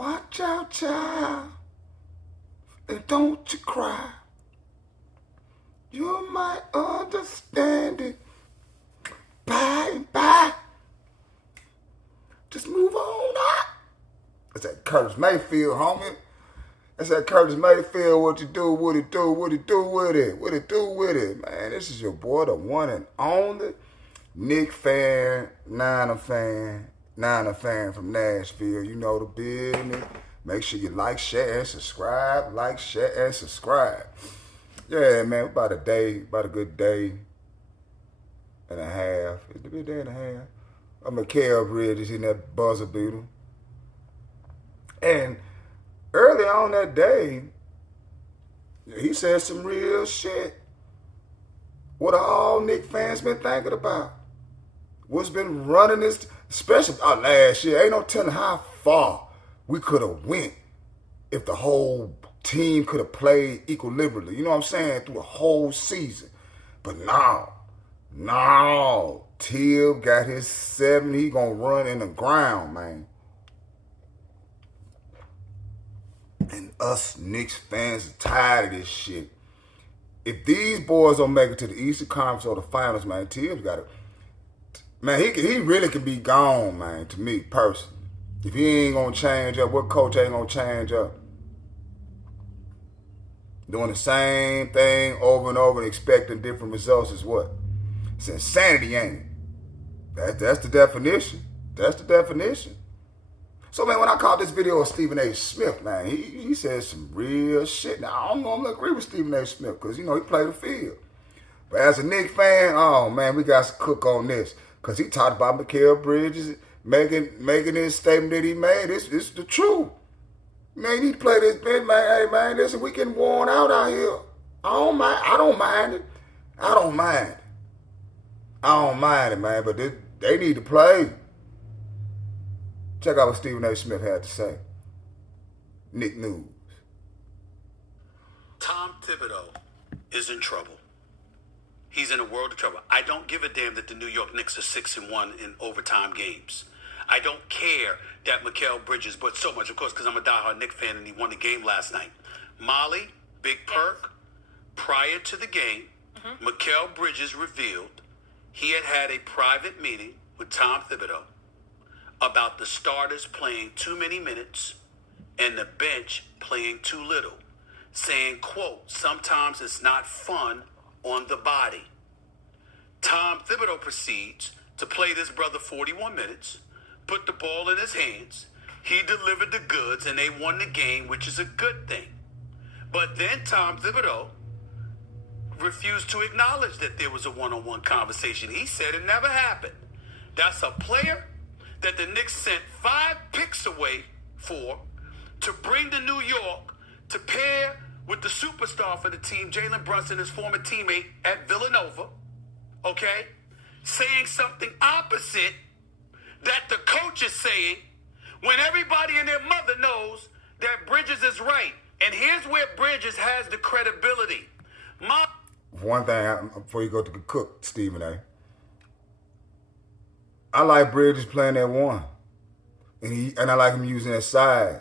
Watch out, child, and don't you cry. You might understand it by and by. Just move on up. That's that Curtis Mayfield, homie. That's that Curtis Mayfield, what you do, what it do, what it do with it, what it do with it. Man, this is your boy, the one and only Knick fan, Niner fan from Nashville. You know the business. Make sure you like, share, and subscribe. Like, share, and subscribe. Yeah, man, about a good day and a half. It's a good day and a half. I'm Mikael Bridges in that buzzer beater. And early on that day, he said some real shit. What all Knick fans been thinking about? What's been running this, especially last year. Ain't no telling how far we could have went if the whole team could have played equilibrially. You know what I'm saying? Through the whole season. But now, Thibs got his 7. He gonna run in the ground, man. And us Knicks fans are tired of this shit. If these boys don't make it to the Eastern Conference or the Finals, man, Thibs got to... Man, he really can be gone, man, to me, personally. If he ain't going to change up, what coach ain't going to change up? Doing the same thing over and over and expecting different results is what? It's insanity, ain't it? That's the definition. That's the definition. So, man, when I caught this video of Stephen A. Smith, man, he said some real shit. Now, I don't normally agree with Stephen A. Smith because, you know, he played the field. But as a Knick fan, oh, man, we got to cook on this. Because he talked about Mikael Bridges making his statement that he made. It's the truth. Man, you need to play this bit, man. Hey, man, listen, we getting worn out here. I don't mind it. I don't mind it, man. But they need to play. Check out what Stephen A. Smith had to say. Knick News. Tom Thibodeau is in trouble. He's in a world of trouble. I don't give a damn that the New York Knicks are 6-1 in overtime games. I don't care that Mikael Bridges, but so much, of course, because I'm a diehard Knick fan and he won the game last night. Molly, Big Perk, prior to the game, Mikael Bridges revealed he had a private meeting with Tom Thibodeau about the starters playing too many minutes and the bench playing too little, saying, quote, sometimes it's not fun on the body. Tom Thibodeau proceeds to play this brother 41 minutes, put the ball in his hands. He delivered the goods, and they won the game, which is a good thing. But then Tom Thibodeau refused to acknowledge that there was a one-on-one conversation. He said it never happened. That's a player that the Knicks sent 5 picks away for to bring to New York to pair with the superstar for the team, Jalen Brunson, his former teammate at Villanova, okay, saying something opposite that the coach is saying when everybody and their mother knows that Bridges is right. And here's where Bridges has the credibility. One thing, before you go to the cook, Stephen A., I like Bridges playing that 1. And I like him using that side.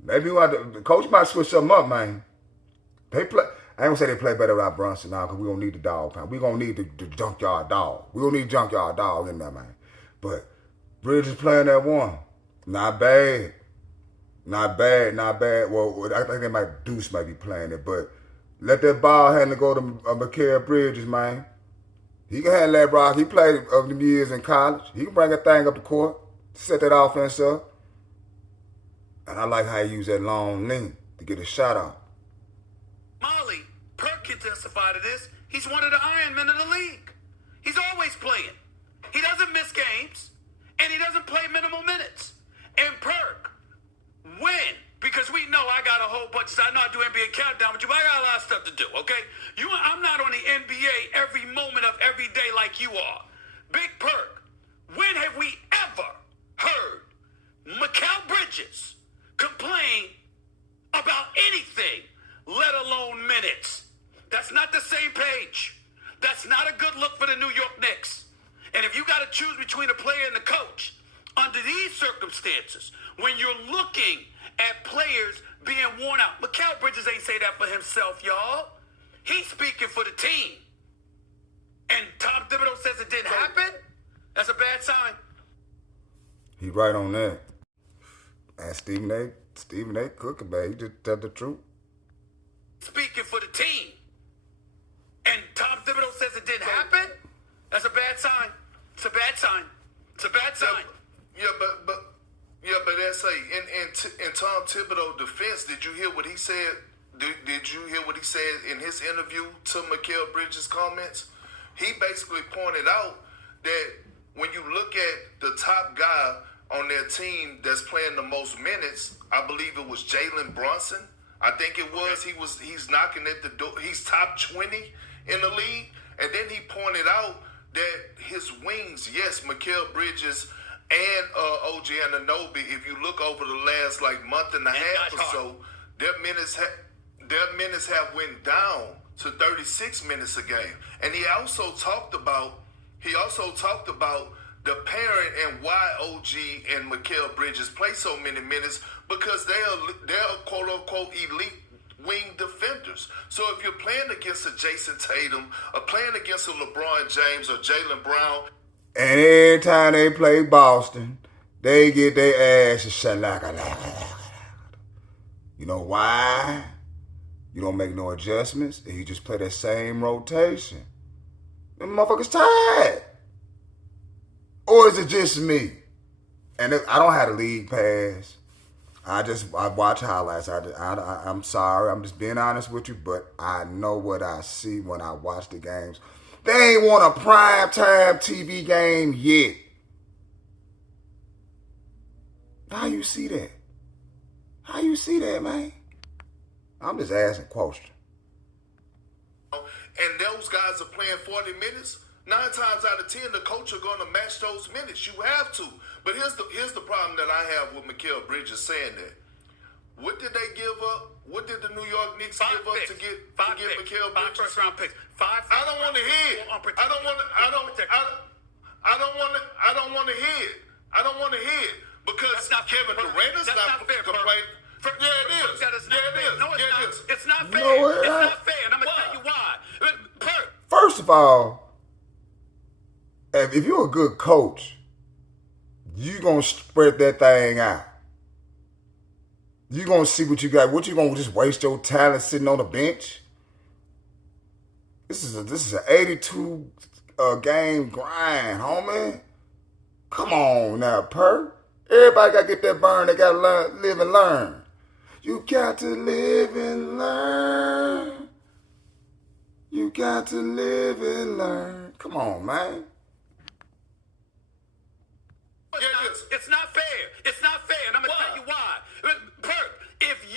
Maybe the coach might switch something up, man. I ain't gonna say they play better without Brunson now because we don't need the dog pound. We gonna need the junkyard dog. We gonna need junkyard dog in there, man. But Bridges playing that 1. Not bad. Well, I think Deuce might be playing it, but let that ball handler go to Mikael Bridges, man. He can handle that rock. He played of the years in college. He can bring that thing up the court, set that offense up. And I like how he used that long length to get a shot off. Molly, Perk can testify to this. He's one of the Iron Men of the league. He's always playing. He doesn't miss games, and he doesn't play minimal minutes. And Perk, when? Because we know I got a whole bunch. I know I do NBA Countdown with you, but I got a lot of stuff to do, okay? I'm not on the NBA every moment of every day like you are. Big Perk, when have we ever heard Mikael Bridges complain about anything, let alone minutes? That's not the same page. That's not a good look for the New York Knicks. And if you got to choose between a player and the coach, under these circumstances, when you're looking at players being worn out, Mikal Bridges ain't say that for himself, y'all. He's speaking for the team. And Tom Thibodeau says it didn't happen? That's a bad sign. He right on that. And Stephen A. cooking, man. He just tell the truth. Speaking for the team. And Tom Thibodeau says it didn't happen? That's a bad sign. It's a bad sign. It's a bad sign. But that's in Tom Thibodeau's defense, did you hear what he said? Did you hear what he said in his interview to Mikal Bridges' comments? He basically pointed out that when you look at the top guy on their team that's playing the most minutes, I believe it was Jalen Brunson. I think it was. He's knocking at the door. He's top 20 in the league. And then he pointed out that his wings, yes, Mikal Bridges and OG Anunoby, if you look over the last month and a half or so, their minutes have went down to 36 minutes a game. And he also talked about the parent and why OG and Mikal Bridges play so many minutes, because they're quote unquote elite wing defenders. So if you're playing against a Jason Tatum or playing against a LeBron James or Jaylen Brown, and every time they play Boston, they get their asses shut like a. You know why? You don't make no adjustments, and you just play that same rotation. Them motherfuckers tired. Or is it just me? And I don't have the league pass. I watch highlights. I'm sorry. I'm just being honest with you, but I know what I see when I watch the games. They ain't won a primetime TV game yet. How you see that? How you see that, man? I'm just asking questions. and those guys are playing 40 minutes, 9 times out of 10, the coach are going to match those minutes. You have to. But here's the problem that I have with Mikal Bridges saying that. What did they give up? What did the New York Knicks give up to get Mikal Bridges? 5 first-round picks. I don't want to hear it. I don't want to hear it. I don't want to hear it because Kevin Durant is not complaining. Yeah, it is. No, it's not. It's not fair. No, It's not fair, and I'm gonna tell you why. First of all, if you're a good coach, you're going to spread that thing out. You're going to see what you got. What you going to just waste your talent sitting on the bench? This is an 82 game grind, homie. Come on now, Per. Everybody got to get that burn. They got to live and learn. You got to live and learn. You got to live and learn. Come on, man. It's not fair. It's not fair, and I'm gonna tell you why. Perk, if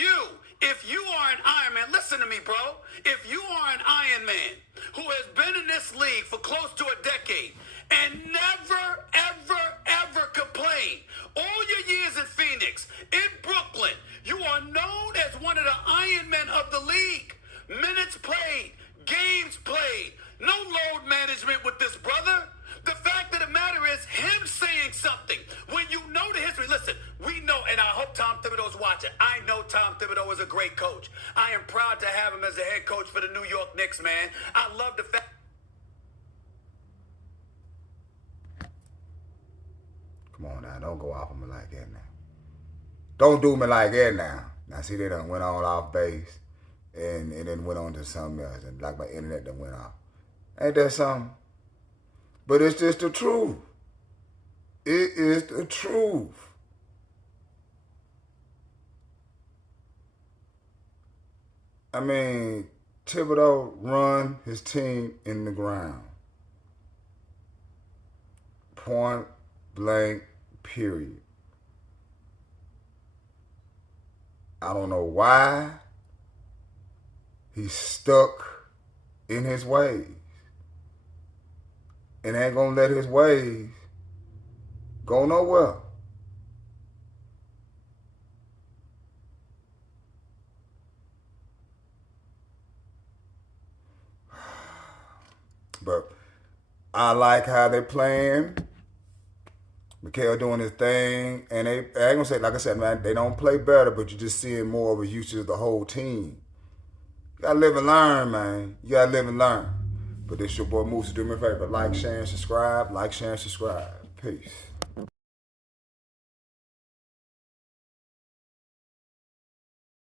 you are an Iron Man, listen to me, bro. If you are an Iron Man who has been in this league for close to a decade and never, ever, ever complained, all your years in Phoenix, in Brooklyn, you are known as one of the Iron Men of the league. Minutes played, games played, no load management with this brother. The fact of the matter is him saying something. When you know the history, listen, we know, and I hope Tom Thibodeau's watching. I know Tom Thibodeau is a great coach. I am proud to have him as the head coach for the New York Knicks, man. I love the fact. Come on now, don't go off on me like that now. Don't do me like that now. Now see, they done went on off base and then went on to something else. And like my internet done went off. Ain't that something? But it's just the truth. It is the truth. I mean, Thibodeau run his team in the ground. Point blank, period. I don't know why he's stuck in his ways. And ain't gonna let his ways go nowhere. But I like how they're playing. Mikal doing his thing, and I ain't gonna say, like I said, man, they don't play better, but you're just seeing more of a usage of the whole team. You gotta live and learn, man. You gotta live and learn. But this your boy Moose. Do me a favor, like, share, and subscribe. Like, share, and subscribe. Peace.